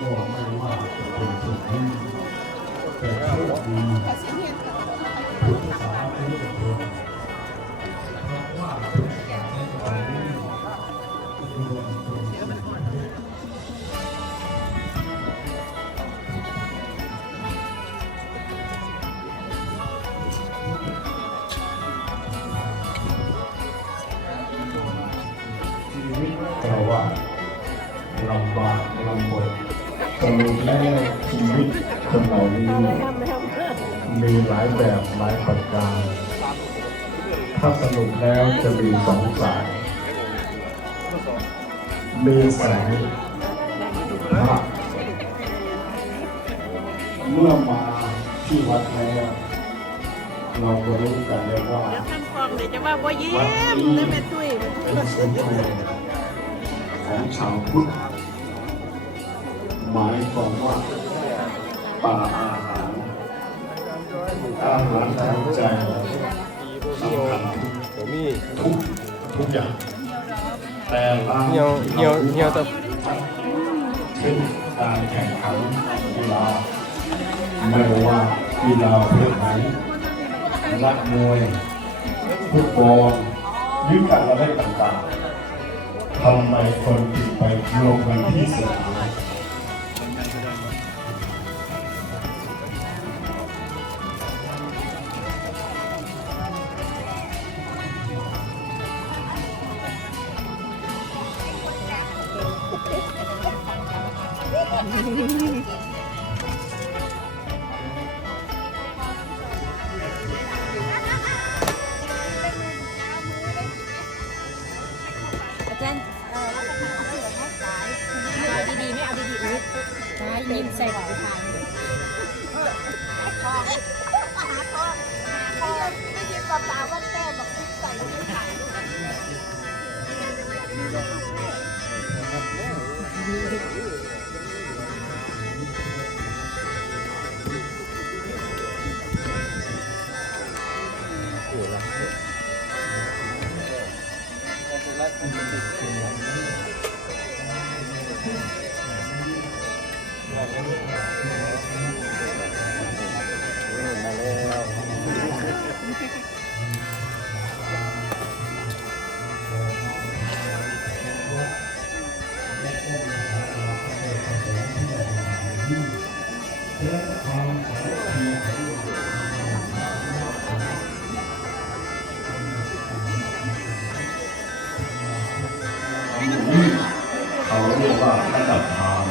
ก็ไม่ว่าจะเป็นสุขที่แต่โชคดีพุทธศาสนิกชนเพราะว่าพุทธศาสนิกชนนี้รวมตัวชีวิตแต่ว่าลำบากลำบน สรุปแล้วชีวิตคนเหล่านี้มีหลายแบบหลายประการถ้าสรุปแล้วจะมีสองสายมีสายพระเมื่อมาที่วัดแล้วเราก็รู้กันแล้วว่าเดี๋ยวท่านฟองเดี๋ยวจะว่าว่าเยี่ยมนะแม่ตุ้ยเป็นส่วนรวมของชาวพุทธ หมายความว่าป่าอาหารอาหารทางใจสำคัญผมมีทุกทุกอย่าง แต่ละเหี่ยวเหี่ยวเหี่ยวแต่เช่นการแข่งขันกีฬาไม่ว่ากีฬาประเภทไหนนักมวยฟุตบอลหรือการอะไรต่างๆทำไมคนถึงไปรวมกันที่สนาม อาจารย์เออเอาดีๆไม่เอาดีๆอุ้ยตายยิ้มใส่หอยทางมา ที่นี่เขาเรียกว่าระดับทาน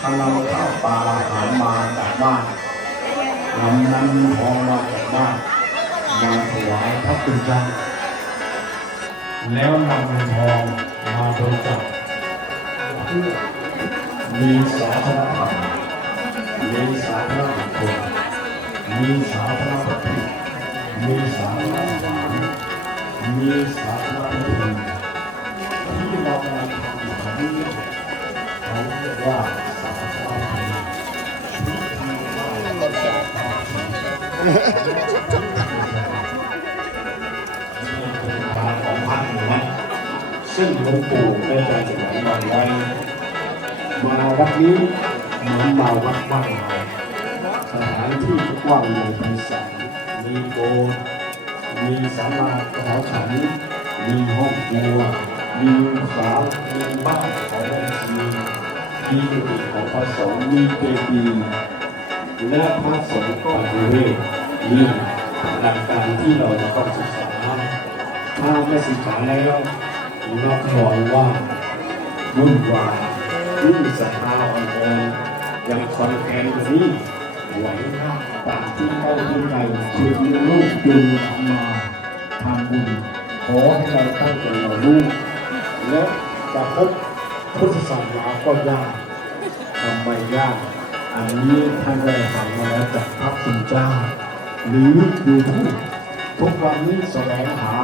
ถ้านำข้าวปลาอาหารมาจากบ้านนำน้ำทองมาจากบ้านมาถวายพระคุณเจ้าแล้วนำเงินทองมาบริจาคเพื่อ มีสาธารณธรรมมีสาธารณบุคคลมีสาธารณประโยชน์มีสาธารณสถานมีสาธารณประโยชน์ที่เรากำลังทำอยู่ตอนนี้เขาเรียกว่าสาธารณประโยชน์ชีวิตที่เราบริจาคทานเป็นทางของพันหนึ่งนะซึ่งหลวงปู่ได้ตรัสสอนวันไว้ มาวัดนี้เหมือนมาวัดบ้านเราสถานที่กว้างใหญ่ไพศาลมีโบสถ์มีศาลาขอฉัน มีห้องครัว มีศาลมีบ้านของแม่ชีมีกุฏิของพระสงฆ์มีเจดีย์และพระสงฆ์ก็บริเวณนี่หลักการที่เราจะต้องศึกษา ถ้าไม่ศึกษาแล้วรับรองว่าวุ่นวาย ยิ่งศรัทธาอ่อนๆยังคอนแคนนี้ไหวหน้าตามที่เข้าที่ใจชุดลูกจูงมาทำบุญขอให้เราตั้งใจเราลูกและจะพบพุทธศาสนาก็ยากทำไมยาก อันนี้ท่านได้ฟังมาแล้วจากพระคุณเจ้า หรือยูทูบทุกวันนี้แสวงหา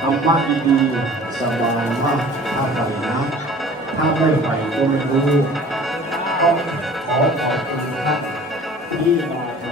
ธรรมะดีๆสบายมากถ้าใฝ่นะ ถ้าไม่ใฝ่ก็ไม่รู้ต้องขอขอบคุณท่านที่มา